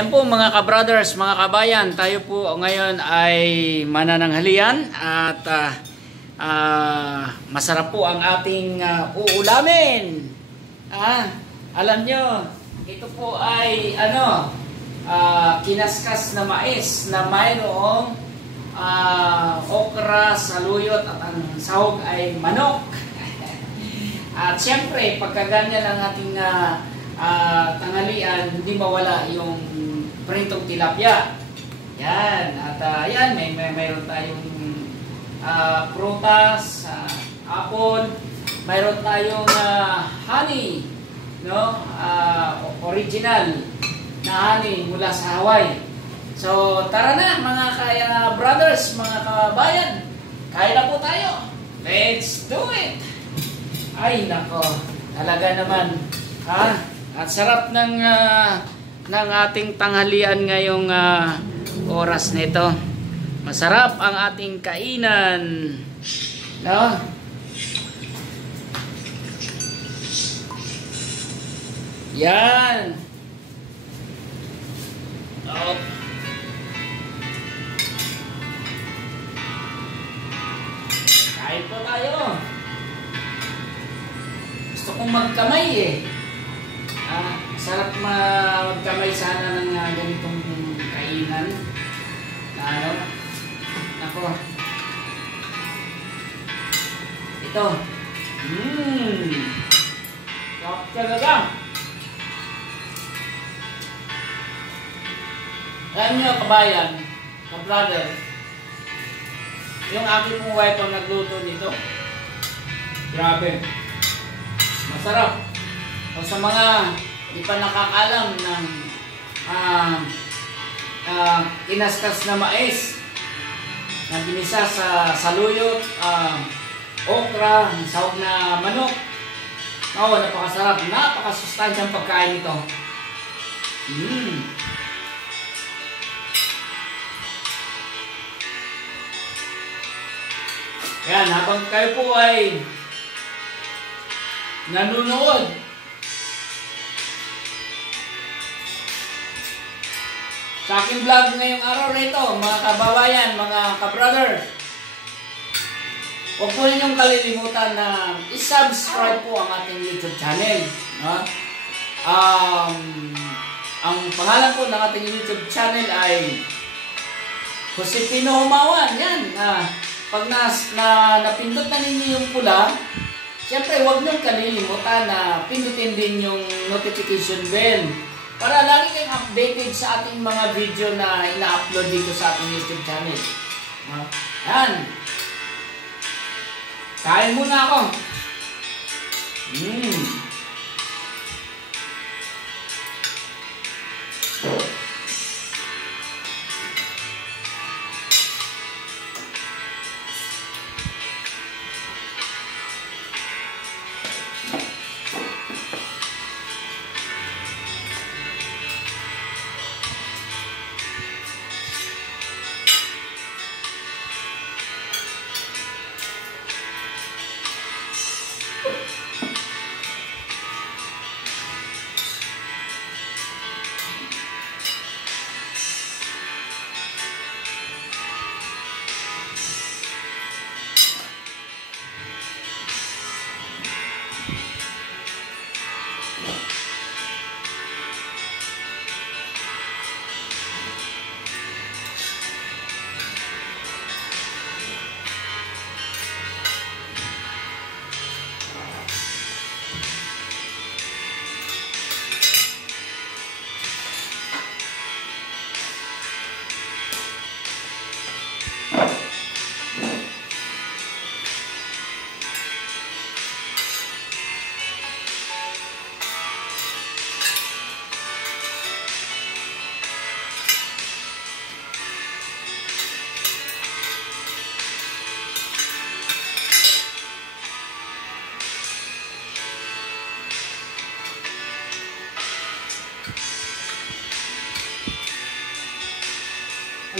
Yan po mga ka-brothers, mga kabayan, tayo po ngayon ay manananghalian at masarap po ang ating uulamin. Alam nyo, ito po ay kinaskas na mais na mayroong okra, saluyot at ang sahog ay manok. At siyempre, pagka ganyan ang ating tanghalian, hindi mawala yung pritong tilapia. Yan. At yan, mayroon tayong prutas, apple, mayroon tayong honey, no? Original na honey mula sa Hawaii. So, tara na mga brothers, mga kabayan. Kaya na po tayo. Let's do it! Ay, nako. Talaga naman. At sarap ng ating tanghalian ngayong oras nito. Masarap ang ating kainan. No? Yan. Oh. Kain po tayo. Gusto kong magkamay eh. Sarap magkamay sana ng ganitong kainan. Nako. Ito. Sarap talaga. Alam nyo kabayan, ka-brother, yung aking pong wife ang nagluto nito. Grabe. Masarap. O sa mga di pa nakakalam ng kinaskas na mais na binisa sa saluyot, okra, sahog na manok. Napakasarap. Napakasustansyang pagkain ito. Yan, habang kayo po ay nanonood sa aking vlog ngayong araw na ito, mga kababayan, mga ka-brothers, huwag po ninyong kalilimutan na i-subscribe po ang ating YouTube channel. Ang pangalan po ng ating YouTube channel ay Josepino Humawan. Yan. Pag napindot na ninyo yung pula, siyempre huwag niyong kalilimutan na pindutin din yung notification bell para lagi kayong updated sa ating mga video na ina-upload dito sa ating YouTube channel. Yan. Kain muna ako.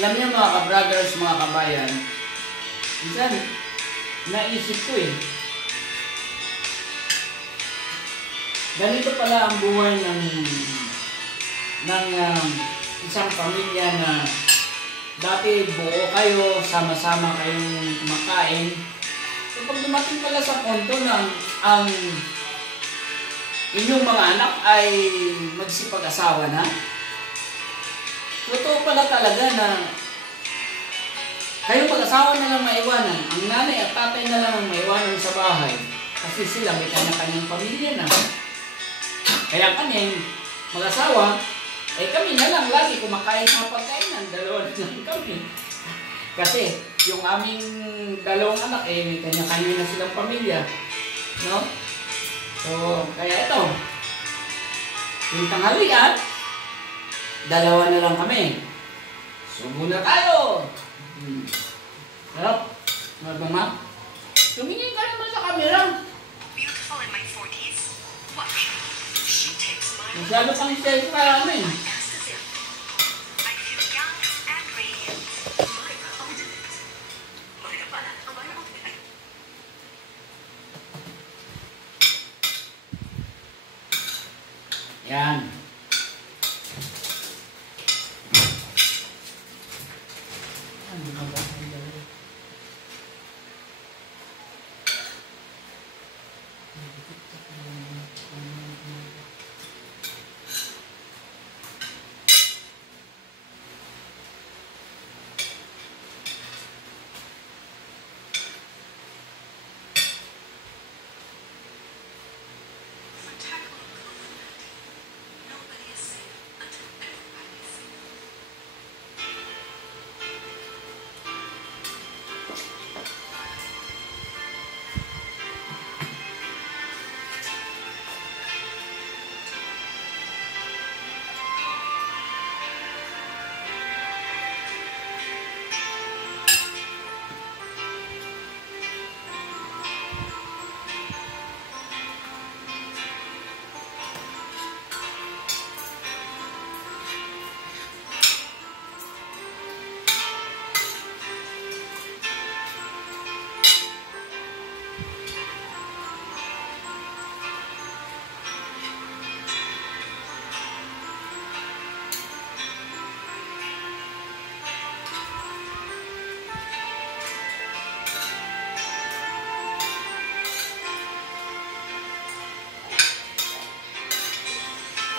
Alam niyo mga ka-brothers, mga kabayan, minsan, naisip ko ganito pala ang buhay ng isang pamilya na dati buo kayo, sama-sama kayong kumakain. So pag dumating pala sa punto na ang inyong mga anak ay magsipag-asawa na, totoo pala talaga na kayo mag-asawa na lang maiwanan. Ang nanay at tatay na lang ang maiwanan sa bahay. Kasi sila may kanya-kanyang pamilya na. Kaya kami, mag-asawa, kami na lang lagi kumakain sa pagkainan. Dalawa na lang kami. Kasi yung aming dalawang anak, may kanya-kanya na silang pamilya. No? So, kaya ito. Yung tanghalian, dalawa na lang kami. Subo na tayo! Sarap. Mabang ma? Tumingin ka naman sa camera. Beautiful in my 40s. Watch. She takes my Masyado pang sales pa namin. I feel young and radiant. Myra Ultimate. Myra pala. Ang Myra Ultimate. Yan. For tackling conflict, nobody is safe until everybody is safe.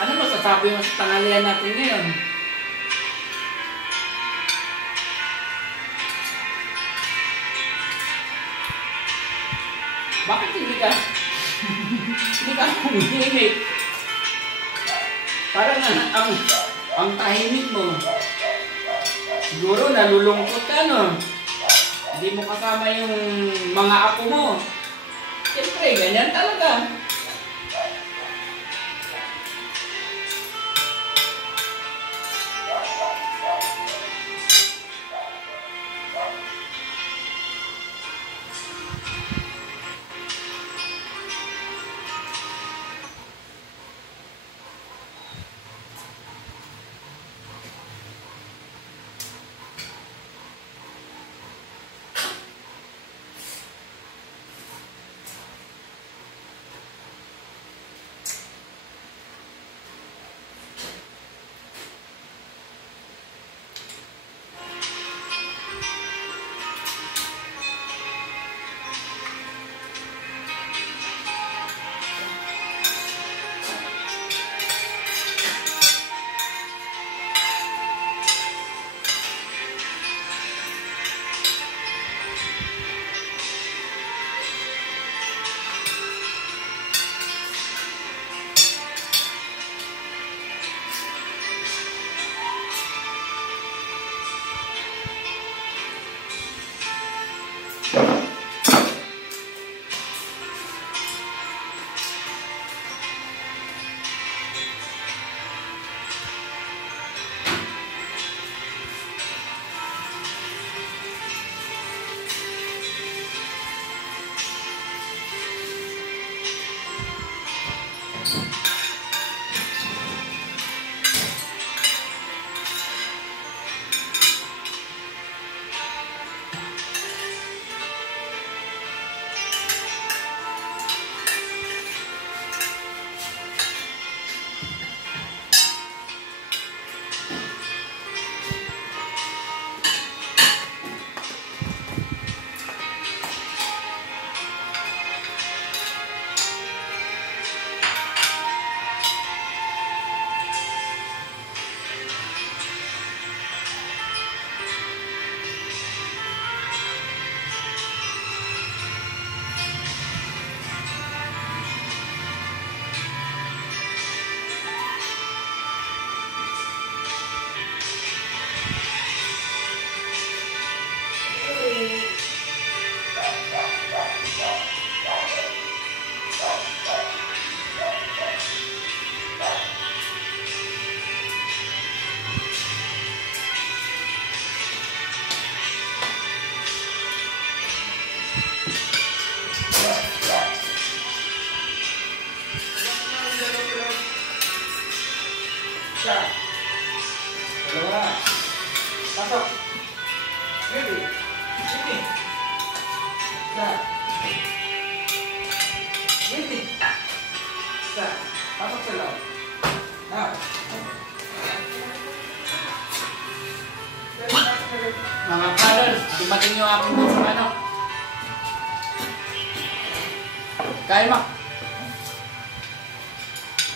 Ano masasabi mo sa tanghalian natin ngayon? Bakit hindi ka humihimik? Parang ang tahimik mo. Siguro nalulungkot ka, no? Hindi mo kasama yung mga apo mo. Siyempre, ganyan talaga. Pasok. Ready. Ready. Start. Ready. Start. Pasok sa loob. Now. Mga brothers, dumating yung aking doon sa ano. Kaya mo.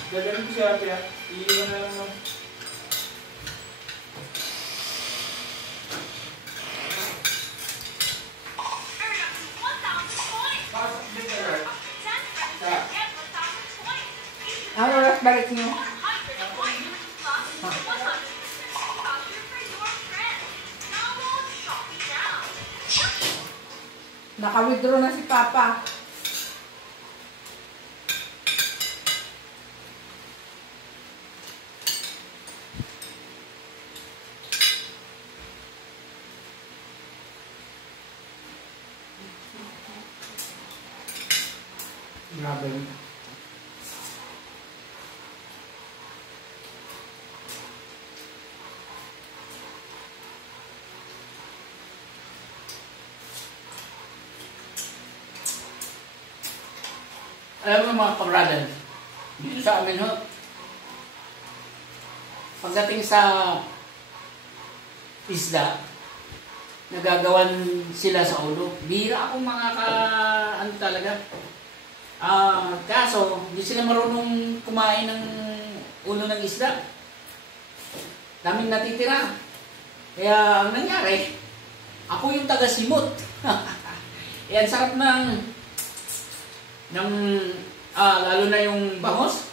Gagaling ko siya, Pia. Iiwan na lang mo. Hurry up to 1,000 points. Pasok din ka, right? After 10 friends, get 1,000 points. Ano oras balik niyo? 100 points plus 100% voucher for your friends. Download Shopee now. Naka-withdraw na si Papa. Grabe. Alam mo mga kabradan, dito sa amin ho, pagdating sa isda, nagagawan sila sa ulo. Bihira akong mga ano talaga. Kaso, hindi sila marunong kumain ng ulo ng isda. Daming natitira. Kaya ang nangyari, ako yung taga-simot. Yan, sarap ng lalo na yung bangos.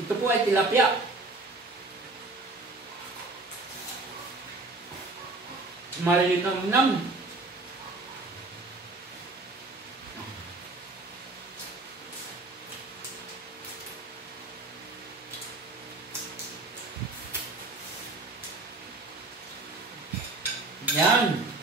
Ito po ay tilapia. Malinam-nam. Yan.